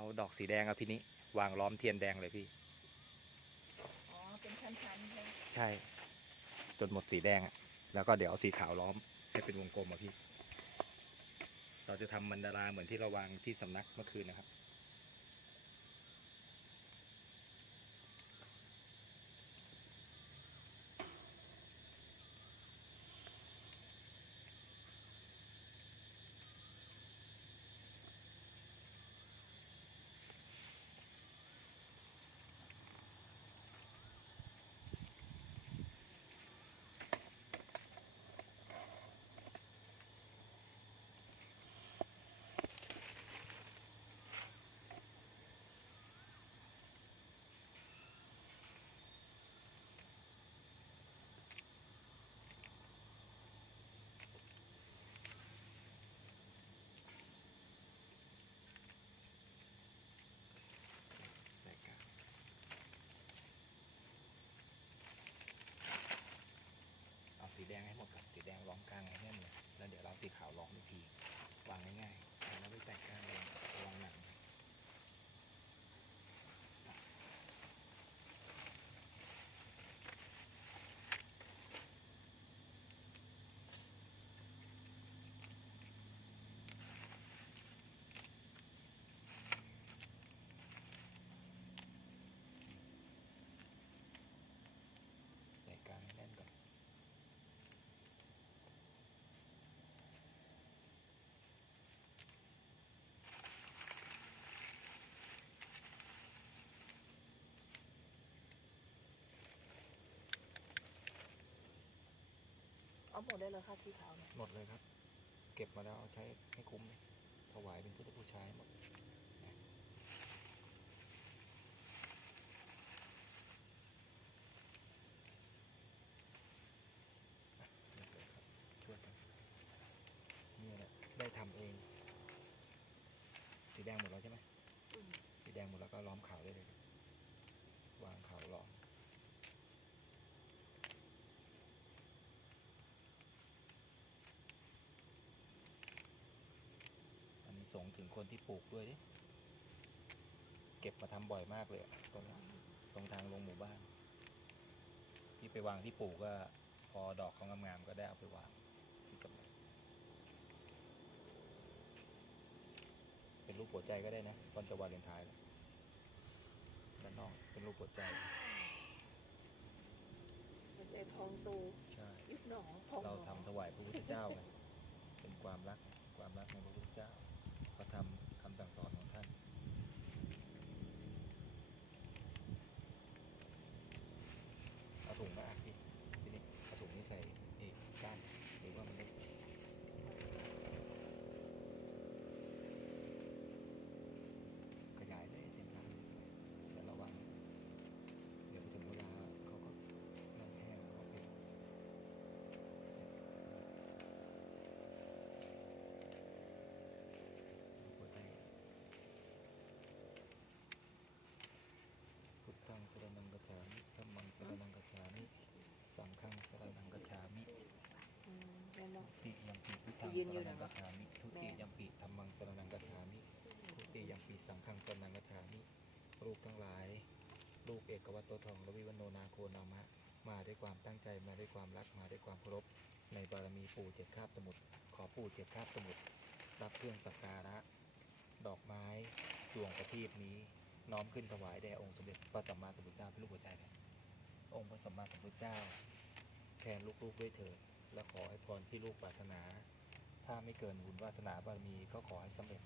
เอาดอกสีแดงเอาพี่นี้วางล้อมเทียนแดงเลยพี่ อ๋อ เป็นชั้นๆใช่ไหมใช่ จนหมดสีแดงอะแล้วก็เดี๋ยวเอาสีขาวล้อมให้เป็นวงกลมอะพี่ เราจะทำมันดาราเหมือนที่เราวางที่สำนักเมื่อคืนนะครับ ใส่กาวเอาสีแดงให้หมดครับสีแดงล้อมกลางให้แน่นเลยแล้วเดี๋ยวเราเอาสีขาวล้อมอีกที วางง่ายๆแล้วไปใส่กลางเองระวังหนังใส่กลางให้แน่นก่อน เอาหมดได้เลยค่ะสีขาวเนี่ย หมดเลยครับ เก็บมาแล้วเอาใช้ให้คุ้ม ถวายเป็นพุทธบูชาให้หมดนะอะเรียบร้อยครับช่วยกันนี่แหละได้ทำเอง สีแดงหมดแล้วใช่ไหม อืม สีแดงหมดแล้วก็ล้อมขาวได้เลยครับวางขาวล้อม อันนี้ส่งถึง คนที่ปลูกด้วยดิเก็บมาทำบ่อยมากเลยอะตรงนี้ตรงทางลงหมู่บ้าน ที่ไปวางที่ปลูกก็พอดอกเขางามๆก็ได้เอาไปวางที่กำลังเป็นรูปหัวใจก็ได้นะตอนจะวาเลนไทน์แล้วด้านนอกเป็นรูปหัวใจหัวใจทองโตใช่ยุบหนอทองหนเราอทำถวายพระพุทธเจ้าไงเป็นความรักความรักในพระพุทธเจ้า เขาทำคำสั่งสอนของท่าน เอาถุงมาอัดดิทีนี้เอาถุงนี้ใส่นี่ก้านหรือว่ามันเล็กขยายเลยเช่นกันแต่ระวัง เดี๋ยวถึงเวลาเขาก็นั่นแห้งเขาเป็นหัวใจพุทธังสรนังกัจฉามิธัมมังสรนังกัจฉามิ สังฆังสรนังกัจฉามิ อืมแม่นบ่ ทุติยัม ปีพุทธังยืนสอยู่รนังกัจฉามิทุติยัมปีธัมมังสรนังกัจฉามิทุติยัมปีสังฆังสรนังกัจฉามิลูกทั้งหลาย ลูกเอกวัตโตทองและวิวันโนนาโคนามะ มาด้วยความตั้งใจมาด้วยความรักมาด้วยความเคารพในบารมีปู่เจ็ดคาบสมุทรขอปู่เจ็ดคาบสมุทรรับเครื่องสักการะ ดอกไม้ดวงประทีปนี้ น้อมขึ้นถวายแด่องค์สมเด็จพระสัมมาสัมพุทธเจ้าเป็นลูกหัวใจเลยองค์พระสัมมาสัมพุทธเจ้า แทนลูกๆด้วยเถิดและขอให้พรที่ลูกปรารถนา ถ้าไม่เกินบุญวาสนาบารมีก็ขอให้สำเร็จ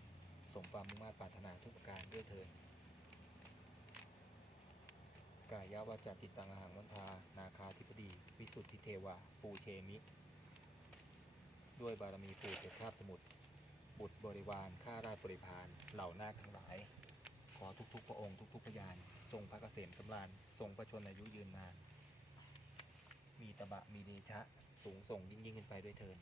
สมความมุ่งมั่นปรารถนาทุกประการด้วยเถิดกายาวาจาจิตังอาหังวันทา นาคาธิปดี วิสุทธิเทวา ปูเชมิ ด้วยบารมีปูเจ็ดคาบสมุทรบุตรบริวาร ข้าราชบริพาร เหล่านาคทั้งหลาย ขอทุกๆ พระองค์ทุกๆพยาน ทรงพระเกษมสำราญ ทรงประชนอายุยืนนาน มีตบะมีเดชะ สูงส่งยิ่งยิ่งขึ้นไปด้วยเทิน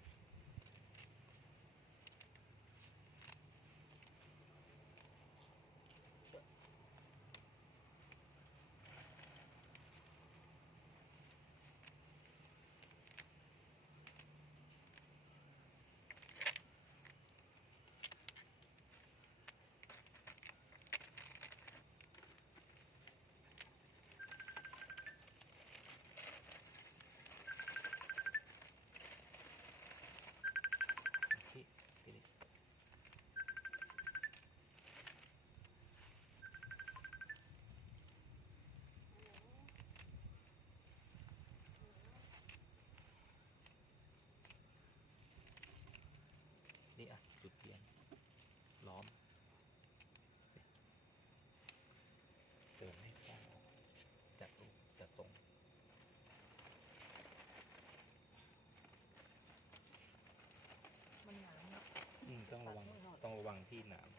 ต้องระวังที่หนาม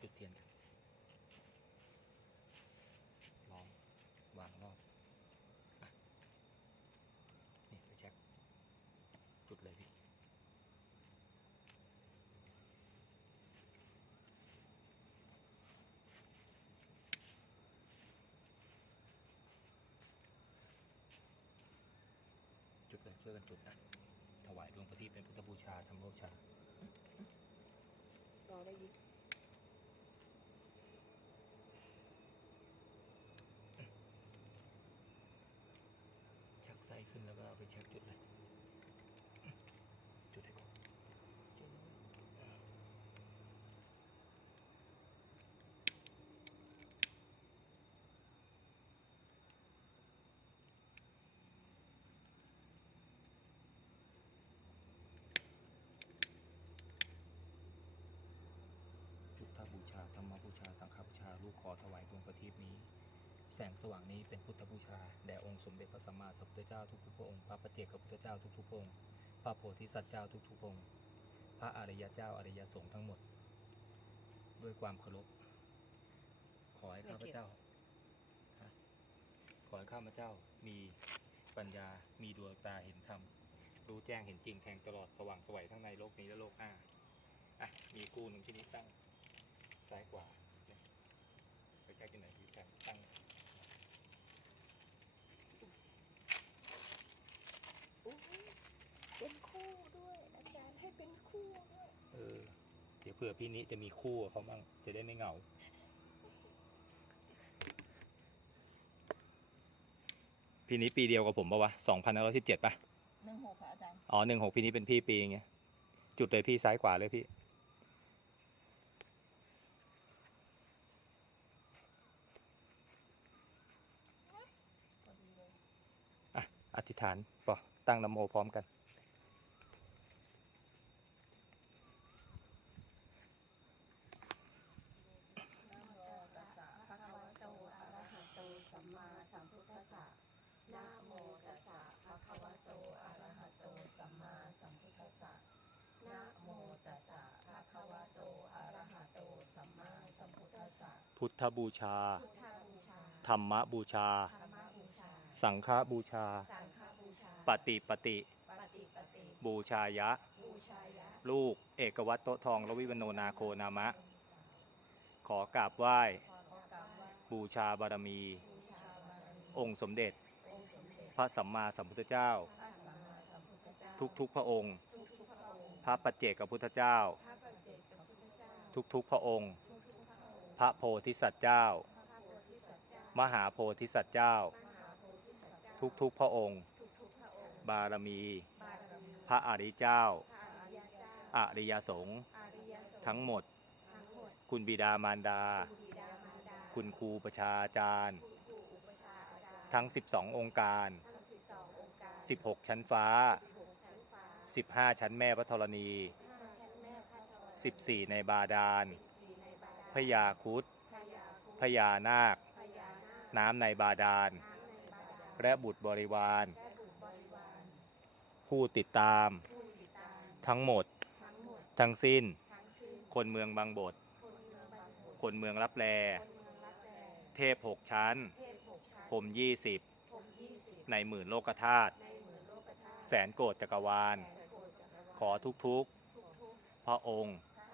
จุดเทียนล้อมวางรอบอนี่ไปเช็คจุดเลยพี่จุดเลยช่วยกันจุดนะ ถวายดวงประทีปเป็นพุทธบูชาธรรมบูชาต่อได้ยินชักไส้ขึ้นแล้วก็เอาไปเช็คจุดเลย จุดให้ก่อน จุด พุทธบูชาธรรมบูชา สังฆบูชา ลูกขอถวายดวงประทีปนี้ แสงสว่างนี้เป็นพุทธบูชาแด่องค์สมเด็จพระสัมมาสัมพุทธเจ้าทุกๆพระองค์พระปฏิเจกพระพุทธเจ้าทุกๆพระองค์พระโพธิสัตว์เจ้าทุกๆพระองค์พระอริยเจ้าอริยสงฆ์ทั้งหมด ด้วยความเคารพขอให้ข้าพเจ้าขอให้ข้าพเจ้ามีปัญญามีดวงตาเห็นธรรมรู้แจ้งเห็นจริงแทงตลอดสว่างสวัยทั้งในโลกนี้และโลกหน้าอะมีกูหนึ่งที่นี้ตั้งซ้ายขวาเนี่ยไปใกล้กันไหนดีกันตั้ง อุ้ย เป็นคู่ด้วยอาจารย์ให้เป็นคู่ด้วยเออ เดี๋ยวเผื่อพี่นี้จะมีคู่กับเขาบ้างจะได้ไม่เหงา พี่นี้ปีเดียวกับผมปะวะสองพันร้อยสิบเจ็ดปะหนึ่งหกค่ะอาจารย์อ๋อหนึ่งหกพี่นี้เป็นพี่ปีไงจุดเลยพี่ซ้ายขวาเลยพี่ พอดีเลยอะอธิษฐานปอตั้งนโมพร้อมกัน นะโมตัสสะภะคะวะโตอะระหะโตสัมมาสัมพุทธัสสะ นะโมตัสสะภะคะวะโตอะระหะโตสัมมาสัมพุทธัสสะนะโมตัสสะภะคะวะโตอะระหะโตสัมมาสัมพุทธัสสะพุทธบูชา พุทธบูชา ธรรมบูชา ธรรมบูชา สังฆบูชา สังฆบูชา ปฏิปฏิ ปฏิปฏิ บูชายะ บูชายะ ลูกเอกวัตโตะทองรวิวันโนนาโคนามะ ขอกราบไหว้ขอกราบไหว้บูชาบารมีบูชาบารมี องค์สมเด็จองค์สมเด็จ พระสัมมาสัมพุทธเจ้าพระสัมมาสัมพุทธเจ้า ทุกๆพระองค์ทุกทุกๆพระองค์ พระปัจเจกพุทธเจ้าพระปัจเจกพุทธเจ้าทุกๆพระองค์ทุกทุกๆพระองค์พระโพธิสัตว์เจ้าพระโพธิสัตว์เจ้า มหาโพธิสัตว์เจ้ามหาโพธิสัตว์เจ้าทุกๆพระองค์ทุกทุกๆพระองค์ บารมีบารมีพระอริยเจ้าพระอริยเจ้าอริยสงฆ์อริยสงฆ์ทั้งหมดทั้งหมดคุณบิดามารดาคุณบิดามารดา คุณครูประชาจารย์ ทั้ง 12 องค์การทั้งสิบสององค์การ16ชั้นฟ้าสิบหกชั้นฟ้า 15 ชั้นแม่พระธรณีห้าชั้นแม่พระธรณี14 ในบาดาลสี่ในบาดาลพญาครุดพญาคุพญานาคพญานาคน้ำในบาดาลน้ำในบาดาล และบุตรบริวารและบุตรบริวารผู้ติดตามผู้ติดตาม ทั้งหมดทั้งหมดทั้งสิ้นทั้งสิ้น คนเมืองบางบท คนเมืองบางบทคนเมืองรับแลคนเมืองรับแล เทพหกชั้นเท พหกชั้นพรหมยี่สิบผมยี่สิบในหมื่นโลกธาตุในหมื่นโลกธาตุแสนโกฏจักรวาลแสนโกฏจักรวาล ขอทุกทุกทุกๆพระองค์พระอ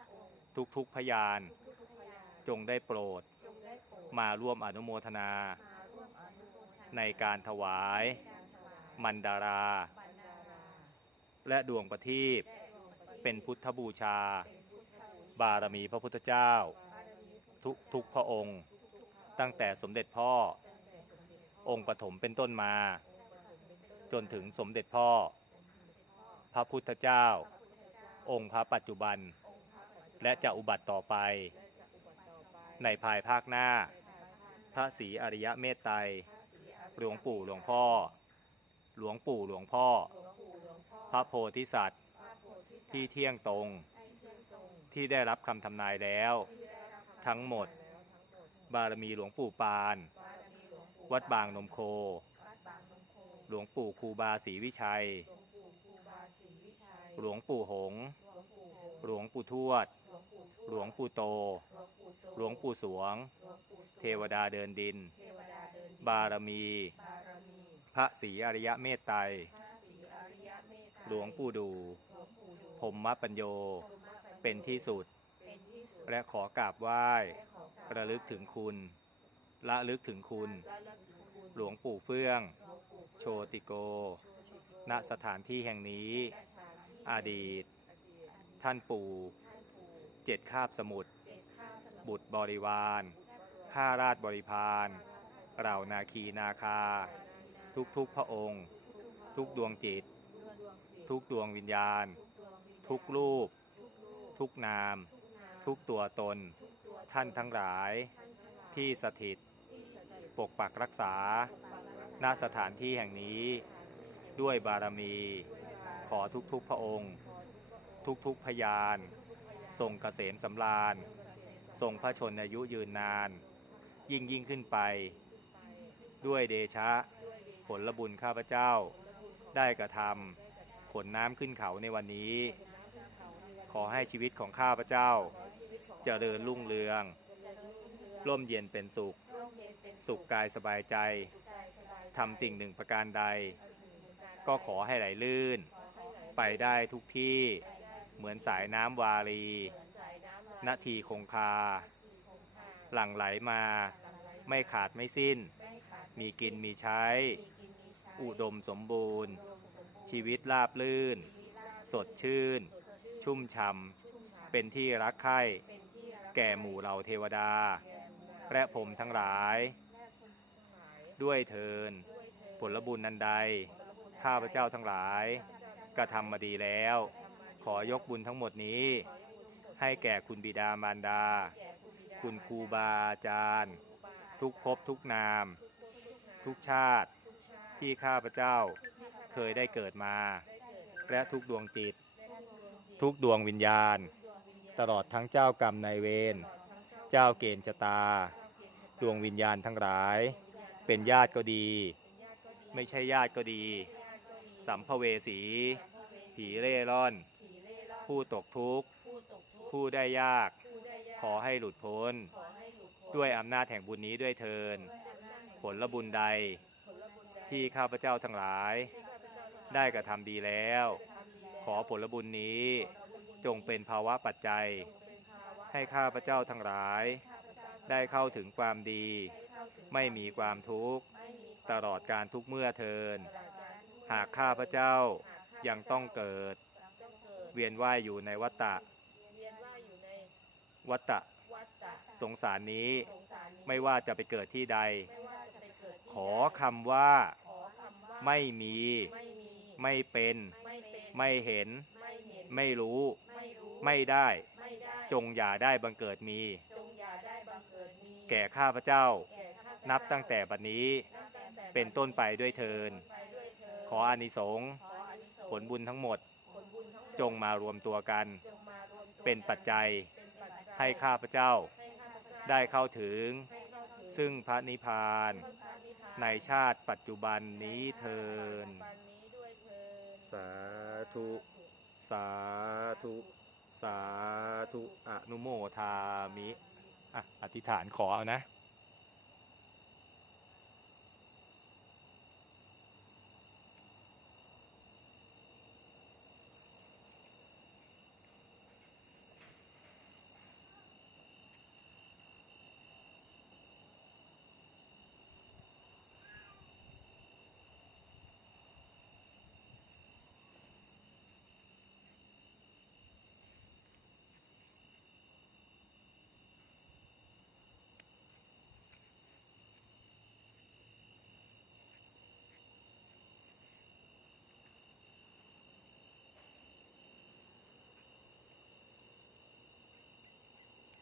งค์ ทุกๆพยานทุกทุกพยานจงได้โปรดจงได้โปรด มาร่วมอนุโมทนามาร่วมอนุโมทนาในการถวายในการถวาย มันดาราบรรดาราและดวงประทีปและดวงประทีปเป็นพุทธบูชาเป็นพุทธบูชา บารมีพระพุทธเจ้าบารมีทุกทุกพระองค์ทุกทุกพระตั้งแต่สมเด็จพ่อ องค์ปฐมเป็นต้นมา จนถึงสมเด็จพ่อ พระพุทธเจ้า องค์พระปัจจุบัน และจะอุบัติต่อไป ในภายภาคหน้า พระศรีอริยะเมตไตรหลวงปู่หลวงพ่อ หลวงปู่หลวงพ่อ พระโพธิสัตว์ ที่เที่ยงตรง ที่ได้รับคำทำนายแล้ว ทั้งหมด บารมีหลวงปู่ปานบารมีหล วัดบางนมโค วัดบางนมโคหลวงปู่ครูบาศรีวิชัย หลวงปู่ครูบาศรีวิชัย หลวงปู่หง หลวงปู่หงหลวงปู่ทวด หลวงปู่ทวดหลวงปู่โต หลวงปู่โตหลวงปู่สวง หลวงปู่สงเทวดาเดินดิน เทวดาเดินดินบารมี บารมีพระศรีอริยเมตไตรพระศรีอริยเมตไตรหลวงปู่ดู หลวงปู่ดูพรหมปัญโยพรหมปัญโยเป็นที่สุด เป็นที่สุดและขอกราบไหว้ และขอกราบระลึกถึงคุณ ละลึกถึงคุณ หลวงปู่เฟื่อง โชติโก ณสถานที่แห่งนี้ อดีต ท่านปู่เจ็ดคาบสมุทรบุตรบริวารข้าราชบริพารเหล่านาคีนาคา ทุกทุกพระองค์ ทุกดวงจิต ทุกดวงวิญญาณ ทุกรูป ทุกนาม ทุกตัวตน ท่านทั้งหลายที่สถิต ปกปักรักษาณสถานที่แห่งนี้ ด้วยบารมี ขอทุกๆพระองค์ ทุกๆพยานทรงเกษมสำราญ ทรงพระชนอายุยืนนาน ยิ่งยิ่งขึ้นไป ด้วยเดชะ ผลบุญข้าพเจ้า ได้กระทำขนน้ำขึ้นเขาในวันนี้ ขอให้ชีวิตของข้าพเจ้าเจริญรุ่งเรือง ร่มเย็นเป็นสุข สุขกายสบายใจทำสิ่งหนึ่งประการใด ก็ขอให้ไหลลื่น ไปได้ทุกที่ เหมือนสายน้ำวารีนาทีคงคา หลั่งไหลมา ไม่ขาดไม่สิ้น มีกินมีใช้ อุดมสมบูรณ์ ชีวิตราบลื่น สดชื่น ชุ่มช่ำเป็นที่รักใคร่แก่หมู่เหล่าเทวดา และผมทั้งหลาย ด้วยเทิน ผลบุญนันใด ข้าพเจ้าทั้งหลาย กระทำมาดีแล้ว ขอยกบุญทั้งหมดนี้ ให้แก่คุณบิดามารดา คุณครูบาอาจารย์ ทุกภพทุกนาม ทุกชาติที่ข้าพเจ้าเคยได้เกิดมา และทุกดวงจิต ทุกดวงวิญญาณ ตลอดทั้งเจ้ากรรมนายเวร เจ้าเกณฑ์ชะตา ดวงวิญญาณทั้งหลาย เป็นญาติก็ดี ไม่ใช่ญาติก็ดี สัมภเวสี ผีเร่ร่อน ผู้ตกทุกข์ ผู้ได้ยาก ขอให้หลุดพ้น ด้วยอำนาจแห่งบุญนี้ด้วยเทิน ผลบุญใด ที่ข้าพเจ้าทั้งหลาย ได้กระทำดีแล้ว ขอผลบุญนี้จงเป็นภาวะปัจจัย ให้ข้าพเจ้าทั้งหลาย ได้เข้าถึงความดี ไม่มีความทุกข์ ตลอดการทุกเมื่อเทิน หากข้าพเจ้ายังต้องเกิด เวียนว่ายอยู่ในวัฏฏะวัฏฏะสงสารนี้ไม่ว่าจะไปเกิดที่ใด ขอคำว่าไม่มี ไม่เป็น ไม่เห็น ไม่เห็นไม่รู้ไม่รู้ไม่ได้ไม่ได้ จงอย่าได้บังเกิดมี แก่ข้าพเจ้าแก่ข้าพเจ้า นับตั้งแต่บัดนี้เป็นต้นไปด้วยเทินไปด้วยเถิดขออานิสงส์ขออานิสงส์ผลบุญทั้งหมด จงมารวมตัวกัน เป็นปัจจัยให้ข้าพเจ้าให้ข้าพเจ้า ได้เข้าถึง ซึ่งพระนิพพาน ในชาติปัจจุบันนี้เทิน สาธุ สาธุ สาธุ อนุโมทามิ อะอธิษฐานขอเอานะ